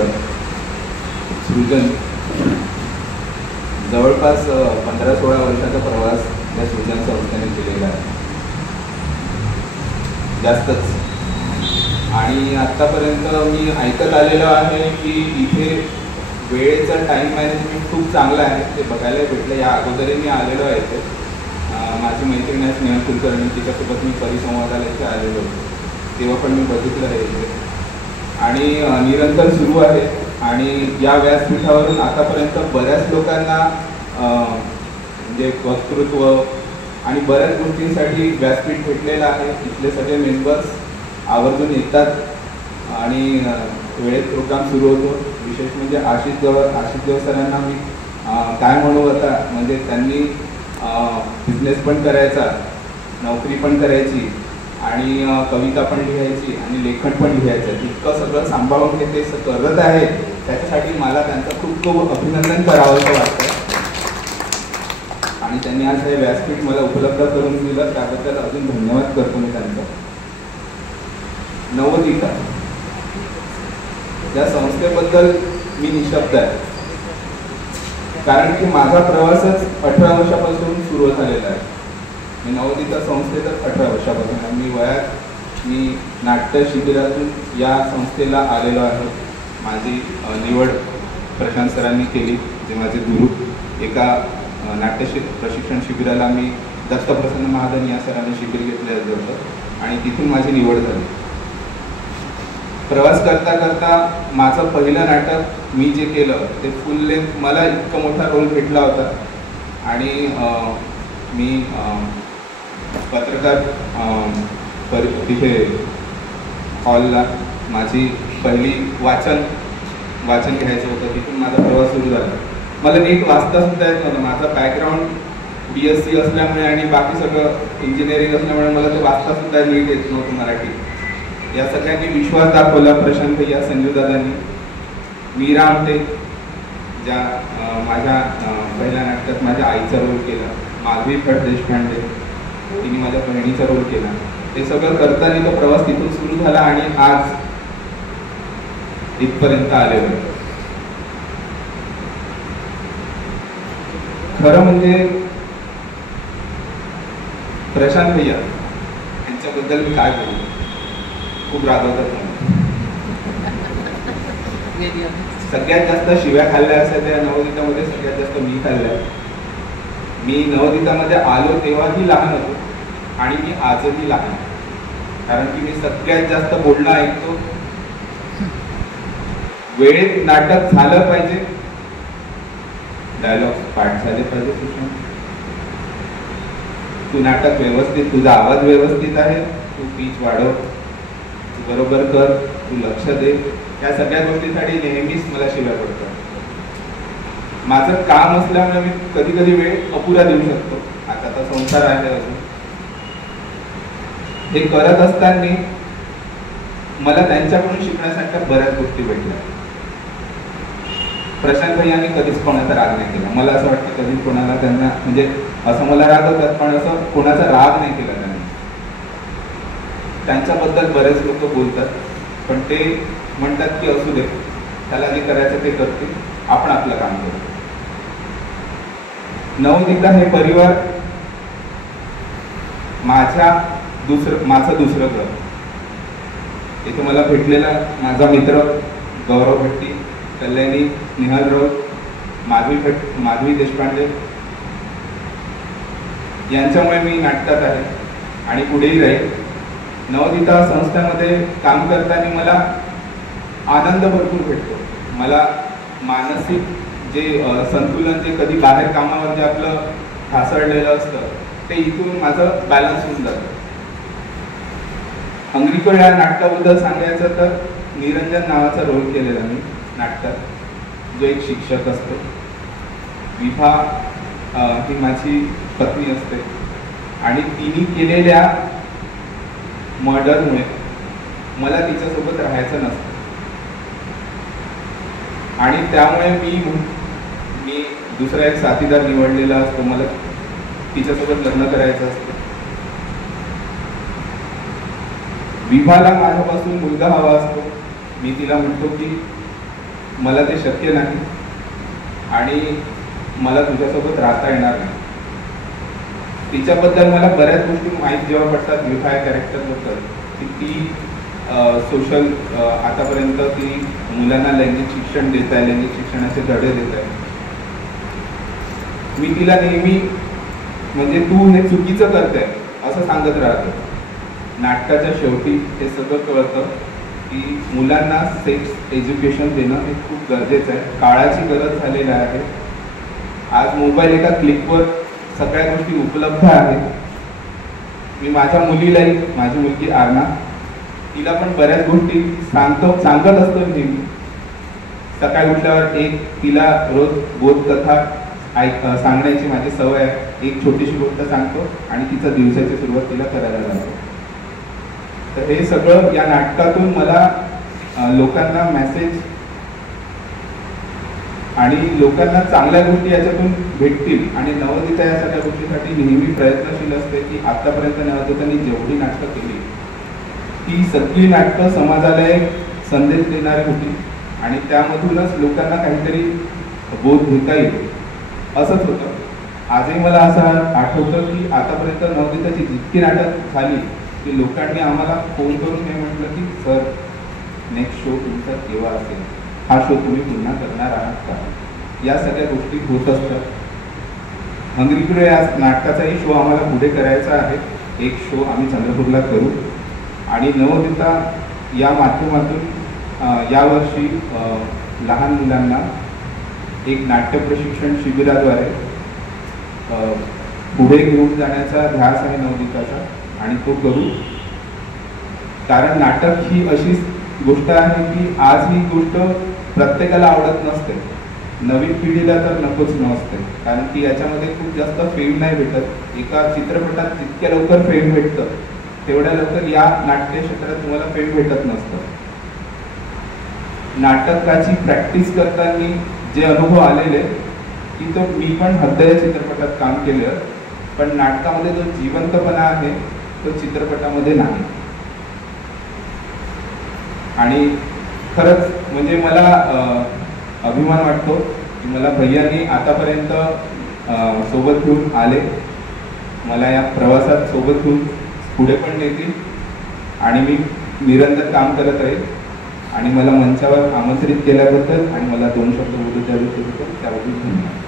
मुलं. सृजन जवळपास 15-16 वर्षाचा प्रवास या सृजन संस्थेने केलेला आहे, जास्तच. आणि आत्तापर्यंत मी ऐकत आलेलो आहे की इथे वेळेचं टाईम मॅनेजमेंट खूप चांगलं आहे. ते बघायला भेटलं. या अगोदरही मी आलेलो आहे इथे. माझी मैत्रीण आहे स्नेहल कुलकर्णी, तिच्यासोबत मी परिसंवादाला इथे आलेलो होतो, तेव्हा पण मी बघितलं आहे इथे. आणि निरंतर सुरू आहे. आणि या व्यासपीठावरून आतापर्यंत बऱ्याच लोकांना म्हणजे वक्तृत्व आणि बऱ्याच गोष्टींसाठी व्यासपीठ भेटलेलं आहे. इथले सगळे मेंबर्स आवर्जून येतात आणि वेळेत प्रोग्राम सुरू होतो. विशेष म्हणजे आशिष देव सरांना मी काय म्हणू आता, म्हणजे त्यांनी बिझनेस पण करायचा, नोकरी पण करायची आणि कविता पण लिहायची आणि लेखन पण लिहायचं, इतकं सगळं सांभाळून ते करत आहे. त्याच्यासाठी मला त्यांचं खूप खूप अभिनंदन करावंसं वाटतं. आणि त्यांनी आज हे व्यासपीठ मला उपलब्ध करून दिलं, त्याबद्दल अजून धन्यवाद करतो मी त्यांचा. नवोदिता या संस्थेबद्दल मी निशब्द आहे, कारण की माझा प्रवासच 18 वर्षापासून सुरू झालेला आहे. मी नवोदिता संस्थेतच 18 वर्षापासून आहे. मी नाट्य शिबिरातून या संस्थेला आलेलो आहे. माझी निवड प्रशांत सरांनी केली, जे माझे गुरु. एका नाट्य प्रशिक्षण शिबिराला मी दत्तप्रसन्न महाजन या सरांनी शिबिर घेतलेलं होतं आणि तिथून माझी निवड झाली. प्रवास करता करता माझं पहिलं नाटक मी जे केलं ते फुल लेंथ, मला इतका मोठा रोल भेटला होता. आणि मी पत्रकार तिथे हॉलला माझी पहिली वाचन घ्यायचं होतं. तिथून माझा प्रवास सुरू झाला. मला नीट वाचता सुद्धा येत नव्हतं. माझा बॅकग्राऊंड BSc असल्यामुळे आणि बाकी सगळं इंजिनिअरिंग असल्यामुळे मला ते वाचता सुद्धा नीट येत नव्हतं मराठी. या सगळ्यांनी विश्वास दाखवला. प्रशांत भैया, संजू दादांनी, मीरा आमटे, ज्या माझ्या पहिल्या नाटकात माझ्या आईचा रोल केला, माधवी भट देशपांडे, तिने माझ्या बहिणीचा रोल केला. ते सगळं करताना तो प्रवास तिथून सुरू झाला आणि आज इथपर्यंत आलेलो. खरं म्हणजे प्रशांत भैया यांच्याबद्दल मी काय बोलू, खूप रागवतात मला. सगळ्यात जास्त शिव्या खाल्ल्या असेल त्या नवोदितामध्ये सगळ्यात जास्त मी खाल्ल्या. मी नवोदितामध्ये आलो तेव्हाही लहान होतो आणि मी आजही लहान, कारण की मी सगळ्यात जास्त बोलणं ऐकतो. वेळेत नाटक झालं पाहिजे, डायलॉग पाठ झाले पाहिजे, तू नाटक व्यवस्थित, तुझा आवाज व्यवस्थित आहे, तू पीच वाढव, तू बरोबर कर, तू लक्ष दे. या सगळ्या गोष्टींसाठी नेहमीच मला शिव्या पडतात. माझं काम असल्यामुळे मी कधी कधी वेळ अपुरा देऊ शकतो. आता संसार आहे अजून. हे करत असताना मला त्यांच्याकडून शिकण्यासारख्या बऱ्याच गोष्टी भेटल्या. प्रशांत भैयांनी कधीच कोणाचा राग नाही केला. मला असं वाटतं कधी कोणाला त्यांना, म्हणजे असं मला रागवतात पण असं कोणाचा राग नाही केला त्यांनी. त्यांच्याबद्दल बरेच लोक बोलतात पण ते म्हणतात की असू दे, त्याला जे करायचं ते करते, आपण आपलं काम करू. नवोदिता हे परिवार माझं दुसरं घर. इथे मला भेटलेला माझा मित्र गौरव भट्टी, कल्याणी, निहाल राऊत, माधवी देशपांडे यांच्यामुळे मी नाटकात आहे आणि पुढेही राहील. नवोदिता संस्थेमध्ये काम करताना मला आनंद भरपूर भेटतो. मला मानसिक जे संतुलन, जे कधी बाहेर कामावर जे आपलं ढासळलेलं असतं ते इथून माझं बॅलन्स होऊन जातं. अंगणीकर या नाटकाबद्दल सांगायचं तर निरंजन नावाचा रोल केलेला मी नाटकात, जो एक शिक्षक असतो. विभा ही माझी पत्नी असते आणि तिने केलेल्या मर्डरमुळे मला तिच्यासोबत राहायचं नसतं आणि त्यामुळे मी दुसरा एक साथीदार निवडलेला असतो. मला तिच्यासोबत लग्न करायचं असतं. विभाला माझ्यापासून मुलगा हवा असतो. मी तिला म्हणतो की मला ते शक्य नाही आणि मला तुझ्यासोबत राहता येणार नाही. तिच्याबद्दल मला बऱ्याच गोष्टी माहीत जेव्हा पडतात विफाय कॅरेक्टरबद्दल, की ती सोशल आतापर्यंत ती मुलांना लैंगिक शिक्षण देत आहे, लैंगिक शिक्षणाचे धडे देत आहे. मी तिला नेहमी म्हणजे तू हे चुकीचं करते असं सांगत राहतो. नाटकाच्या शेवटी हे सगळं कळतं की मुलांना सेक्स एज्युकेशन देणं हे खूप गरजेचं आहे, काळाची गरज झालेली आहे. आज मोबाईल एका क्लिकवर सगळ्या गोष्टी उपलब्ध आहेत. मी माझ्या मुलीलाही, माझी मुलगी आर्ना, तिला पण बऱ्याच गोष्टी सांगत असतो नेहमी. सकाळी उठल्यावर तिला रोज बोधकथा सांगण्याची माझी सवय आहे. एक छोटीशी गोष्ट सांगतो आणि तिचा दिवसाची सुरुवात तिला करायला लागतो. तर हे सगळं या नाटकातून मला लोकांना मेसेज आणि लोकांना चांगल्या गोष्टी याच्यातून भेटतील. आणि नवोदिता या सगळ्या गोष्टीसाठी नेहमी प्रयत्नशील असते की आतापर्यंत नवोदितांनी जेवढी नाटकं केली ती सगळी नाटकं समाजाला एक संदेश देणारी होती आणि त्यामधूनच लोकांना काहीतरी बोध घेता येईल असंच होतं. आजही मला असं आठवतं की आतापर्यंत नवोदिताची जितकी नाटक झाली की लोकांनी आम्हाला फोन करून हे म्हटलं की सर नेक्स्ट शो तुमचा केव्हा असेल, हा शो तुम्ही पुन्हा करणार आहात का, या सगळ्या गोष्टी होत असतात. हंगरी क्रू या नाटकाचाही शो आम्हाला पुढे करायचा आहे. एक शो आम्ही चंद्रपूरला करू आणि नवोदिता या माध्यमातून यावर्षी लहान मुलांना एक नाट्य प्रशिक्षण शिबिराद्वारे पुढे घेऊन जाण्याचा ध्यास आहे नवोदिताचा आणि तो करू. कारण नाटक ही अशी गोष्ट आहे की आज ही गोष्ट प्रत्येकाला आवडत नसते, नवीन पिढीला तर नकोच नसते, कारण की याच्यामध्ये खूप जास्त फेम नाही भेटत. एका चित्रपटात जितक्या लवकर फेम भेटतं तेवढ्या लवकर या नाट्य क्षेत्रात तुम्हाला फेम भेटत नसतं. नाटकाची प्रॅक्टिस करताना जे अनुभव आलेले की तो मी पण हद्द या चित्रपटात काम केलं, पण नाटकामध्ये जो जिवंतपणा आहे तो चित्रपटामध्ये नाही. आणि खरंच म्हणजे मला अभिमान वाटतो की मला भैयांनी आतापर्यंत सोबत घेऊन आले, मला या प्रवासात सोबत घेऊन पुढे पण नेतील आणि मी निरंतर काम करत राहील. आणि मला मंचावर आमंत्रित केल्याबद्दल आणि मला 2 शब्द बोलू द्याबद्दल त्याबद्दल धन्यवाद.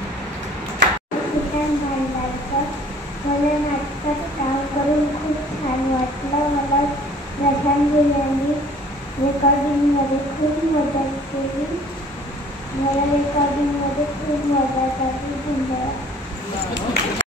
मला नाटकात काम करून खूप छान वाटलं. मला प्रशांत यांनी रेकॉर्डिंगमध्ये खूप मदत केली. मला रेकॉर्डिंगमध्ये